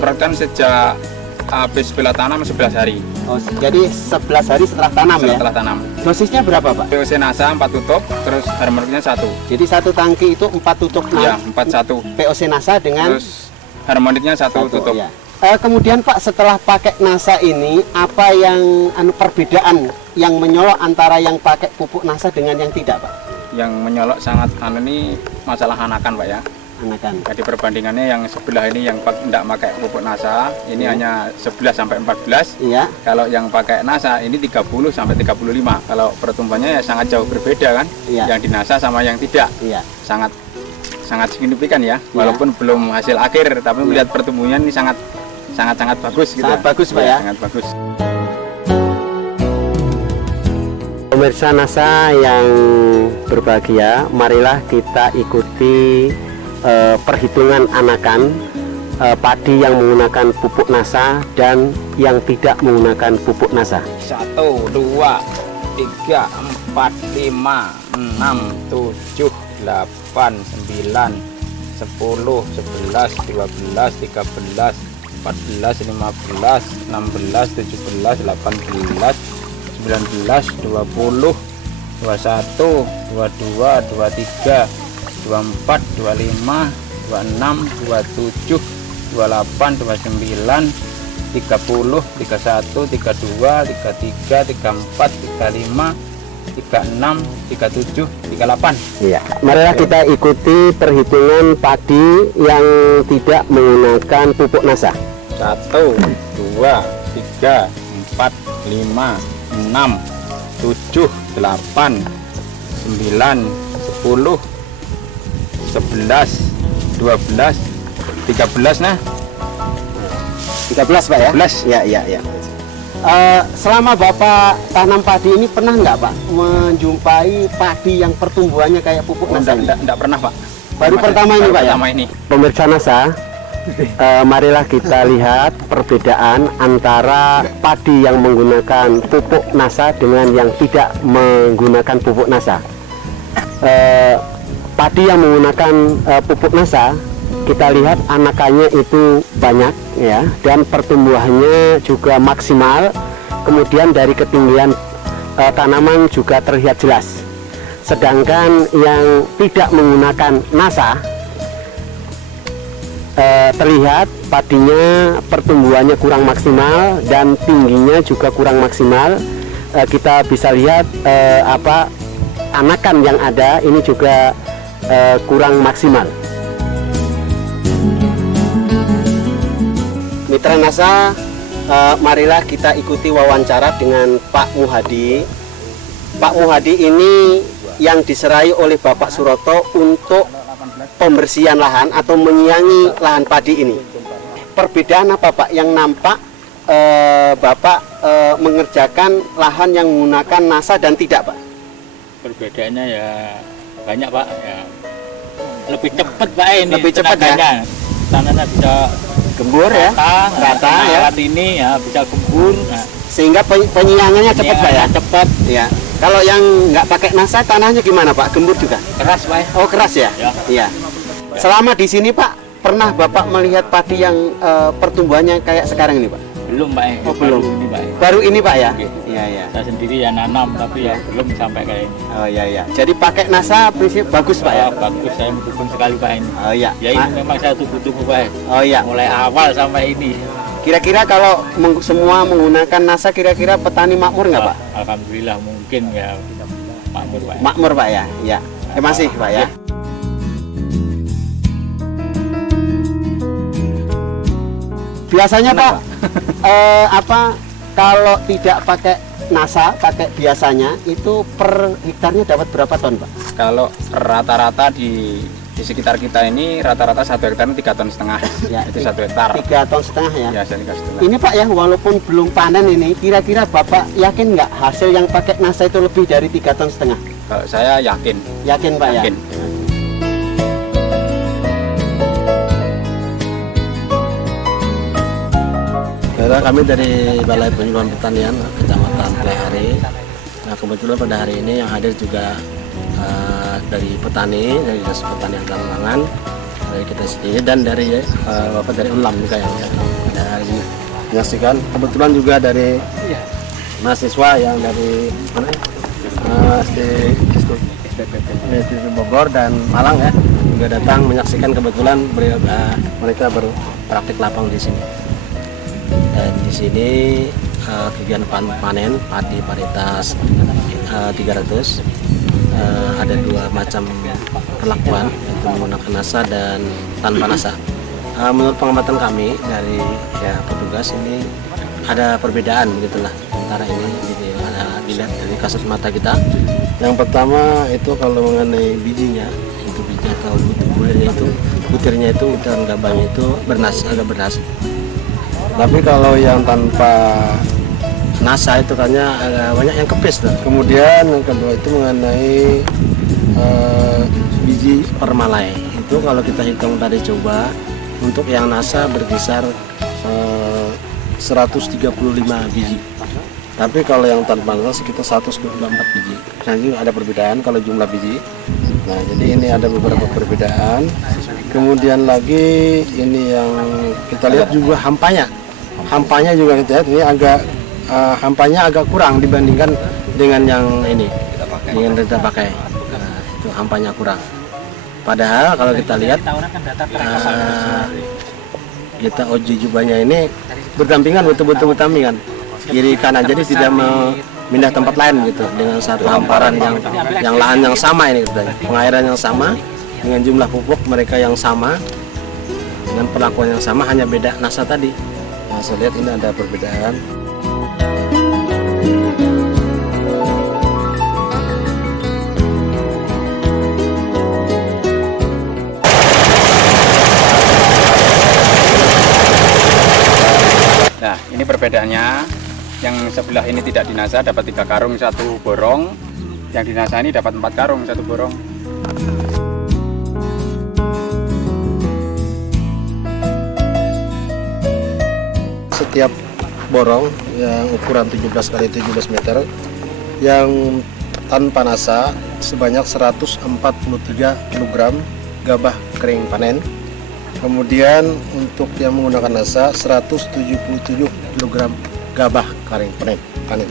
disemprotkan sejak habis bela tanam 11 hari. Oh, jadi 11 hari setelah tanam Setelah tanam. Dosisnya berapa, Pak? POC Nasa 4 tutup, terus harmoniknya 1. Jadi satu tangki itu 4 tutup. Ya, 41. POC Nasa dengan Terus harmoniknya 1 tutup. Ya. Kemudian Pak, setelah pakai Nasa ini, apa yang perbedaan yang menyolok antara yang pakai pupuk Nasa dengan yang tidak, Pak? Yang menyolok sangat ini masalah anakan, Pak ya. Anakan. Jadi perbandingannya yang sebelah ini yang tidak pakai pupuk Nasa, ini hanya 11 sampai 14. Iya. Kalau yang pakai Nasa ini 30 sampai 35. Kalau pertumbuhannya ya sangat jauh berbeda kan? Iya. Yang di Nasa sama yang tidak. Iya. Sangat signifikan ya. Walaupun belum hasil akhir, tapi melihat pertumbuhannya ini sangat bagus gitu. Sangat bagus, Pak ya. Sangat bagus. Pemirsa Nasa yang berbahagia, marilah kita ikuti perhitungan anakan padi yang menggunakan pupuk Nasa dan yang tidak menggunakan pupuk Nasa. 1, 2, 3, 4, 5, 6, 7, 8, 9, 10, 11, 12, 13, 14, 15, 16, 17, 18, 19, 20, 21, 22, 23, 24, 25, 26, 27, 28, 29, 30, 31, 32, 33, 34, 35, 36, 37, 38. Iya. Marilah kita ikuti perhitungan padi yang tidak menggunakan pupuk Nasa. 1, 2, 3, 4, 5, 6, 7, 8, 9, 10, 11, 12, 13 nah. 13, Pak ya? 13. Ya. Selama Bapak tanam padi ini pernah nggak, Pak, menjumpai padi yang pertumbuhannya kayak pupuk Nasa? Enggak pernah, Pak. Baru pertama ini, Pak ya? Pertama ini. Pemirsa Nasa, marilah kita lihat perbedaan antara padi yang menggunakan pupuk Nasa dengan yang tidak menggunakan pupuk Nasa. Padi yang menggunakan pupuk Nasa, kita lihat anakannya itu banyak ya, dan pertumbuhannya juga maksimal. Kemudian dari ketinggian tanaman juga terlihat jelas. Sedangkan yang tidak menggunakan Nasa, terlihat padinya pertumbuhannya kurang maksimal dan tingginya juga kurang maksimal. Kita bisa lihat anakan yang ada ini juga kurang maksimal. Mitra Nasa, marilah kita ikuti wawancara dengan Pak Muhadi. Pak Muhadi ini yang diserai oleh Bapak Suroto untuk pembersihan lahan atau menyiangi lahan padi ini. Perbedaan apa, Pak, yang nampak Bapak mengerjakan lahan yang menggunakan Nasa dan tidak, Pak? Perbedaannya ya banyak, Pak. Ya, lebih cepat, Pak, ini. Lebih cepat ya? Tanahnya bisa Gembur ya? Rata ya? Alat ini ya bisa gembur. Nah, Sehingga penyiangannya cepat, Pak ya? Cepat. Ya. Kalau yang nggak pakai Nasa, tanahnya gimana, Pak? Gembur juga? Keras, Pak. Oh, keras ya? Ya. Iya. Selama di sini, Pak, pernah Bapak melihat padi yang pertumbuhannya kayak sekarang ini, Pak? Belum, Pak. Oh, belum. Ini, Pak. Baru ini, Pak ya? Oke. Iya, iya. Saya sendiri ya nanam, tapi ya belum sampai kayak ini. Oh, iya, iya. Jadi pakai Nasa prinsip bagus, Pak ya? Bagus, saya mendukung sekali, Pak, ini. Oh, iya. Ya ini memang saya tunggu-tunggu, Pak. Oh, iya. Mulai awal sampai ini. Kira-kira kalau semua menggunakan Nasa, kira-kira petani makmur nggak, Pak? Alhamdulillah mungkin ya makmur, Pak. Makmur, Pak ya? Iya. Terima kasih, Pak ya. Biasanya, Pak, kalau tidak pakai Nasa, pakai biasanya itu per hektarnya dapat berapa ton, Pak? Kalau rata-rata di sekitar kita ini rata-rata 1 hektar 3,5 ton. Ya, itu 1 hektar. 3,5 ton ya? Ya, 3,5 ton. Ini, Pak ya, walaupun belum panen ini, kira-kira Bapak yakin nggak hasil yang pakai Nasa itu lebih dari 3,5 ton? Kalau saya yakin. Yakin, Pak ya? Yakin. Kami dari Balai Penyuluhan Pertanian Kecamatan Plehari. Nah, kebetulan pada hari ini yang hadir juga dari petani, dari Dinas Pertanian Lamongan, dari kita sendiri dan dari Bapak dari Unlam juga yang menyaksikan. Kebetulan juga dari mahasiswa yang dari mana? SD Bogor dan Malang ya juga datang menyaksikan. Kebetulan mereka berpraktik lapang di sini. Dan di sini kegiatan panen padi varietas 300. Ada dua macam perlakuan, yaitu menggunakan nasa dan tanpa nasa. Menurut pengamatan kami dari petugas ini ada perbedaan begitulah antara ini dilihat dari kasat mata kita. Yang pertama itu kalau mengenai bijinya, itu biji atau butirnya itu dan gabahnya itu agak bernas. Tapi kalau yang tanpa nasa itu kayaknya agak banyak yang kepis. Kemudian yang kedua itu mengenai biji permalai. Itu kalau kita hitung tadi coba untuk yang nasa berkisar 135 biji. Tapi kalau yang tanpa nasa sekitar 124 biji. Nah ini ada perbedaan kalau jumlah biji. Nah jadi ini ada beberapa perbedaan. Kemudian lagi ini yang kita lihat juga hampanya. Hampanya juga kita lihat ini agak hampanya agak kurang dibandingkan dengan yang ini dengan kita pakai. Nah, itu hampanya kurang. Padahal kalau kita lihat kita uji jubahnya ini berdampingan, betul-betul berdampingan kiri kanan, jadi tidak memindah tempat lain gitu dengan satu hamparan yang lahan yang sama ini gitu. Pengairan yang sama dengan jumlah pupuk mereka yang sama dengan perlakuan yang sama, hanya beda nasa tadi. Nah saya lihat ini ada perbedaan. Nah, ini perbedaannya. Yang sebelah ini tidak dinasa dapat 3 karung 1 borong. Yang dinasa ini dapat 4 karung 1 borong. Setiap borong yang ukuran 17 x 17 meter yang tanpa nasa sebanyak 143 kg gabah kering panen. Kemudian untuk yang menggunakan nasa 177 kg gabah kering panen.